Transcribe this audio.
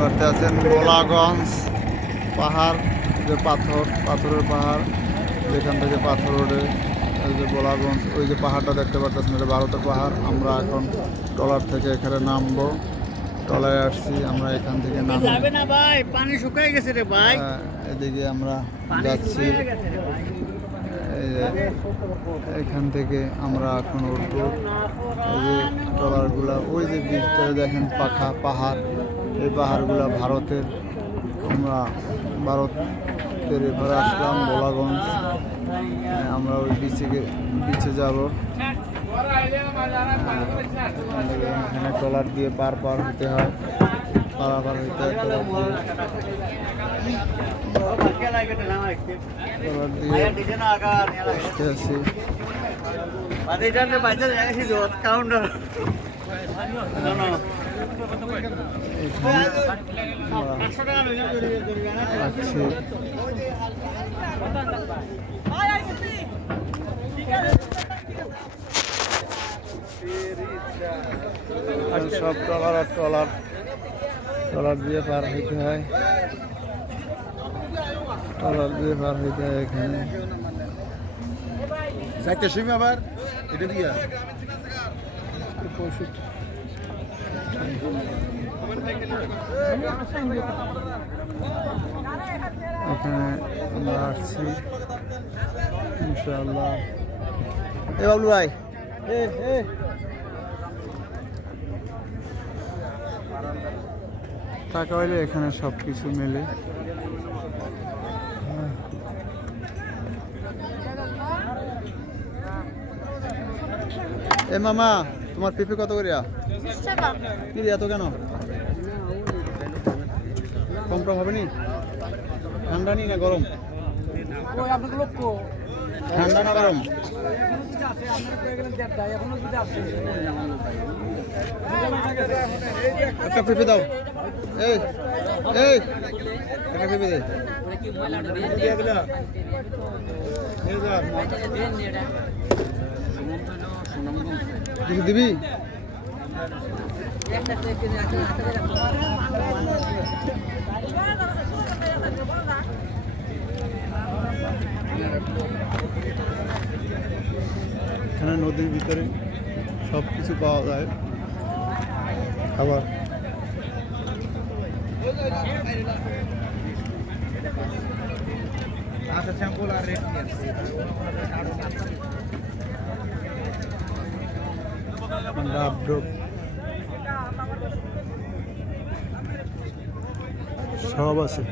পারতে আছেন মোলাগঞ্জ পাহাড়, যে পাথরের পাহাড়, যেখান থেকে পাথর ওঠে, ওই যে বোলাগঞ্জ, ওই যে পাহাড়টা দেখতে পাচ্ছেন, এটা ভারতের পাহাড়। আমরা এখন ট্রলার থেকে এখানে নামবো, ট্রলারে আসছি আমরা, এখান থেকে নামবো। পানি শুকিয়ে গেছে রে ভাই। এদিকে আমরা যাচ্ছি, এখান থেকে আমরা এখন উঠবো। এই যে ট্রলারগুলা, ওই যে বীজটা দেখেন পাহাড়, এই পাহাড়গুলা ভারতের। আমরা ভারতের এবারে আসলাম বোলাগঞ্জ, আমরা ওই বিচে যাব। এখানে ট্রলার দিয়ে পার হতে হয়, পারাপার হইতে হয় ট্রলার দিয়ে আসতে আসি। সব ট্রলার দিয়ে পার হইতে হয়, এখানে চারটার সময় আবার এটা দিয়া এখানে আমরা আসছি ইনশাআল্লাহ। এ বাবলু ভাই, টাকা হইলে এখানে সব কিছু মেলে। এ মামা, তোমার পেঁপে কত করিয়া? কি রে এত কেন? কম হবে নি? ঠান্ডা নি না গরম? ঠান্ডা না গরম? একটা পেঁপে দাও, এই একটা পেঁপে দে। কিছু দিবি? এখানে নদীর ভিতরে সব কিছু পাওয়া যায় খাবার। সব আছে।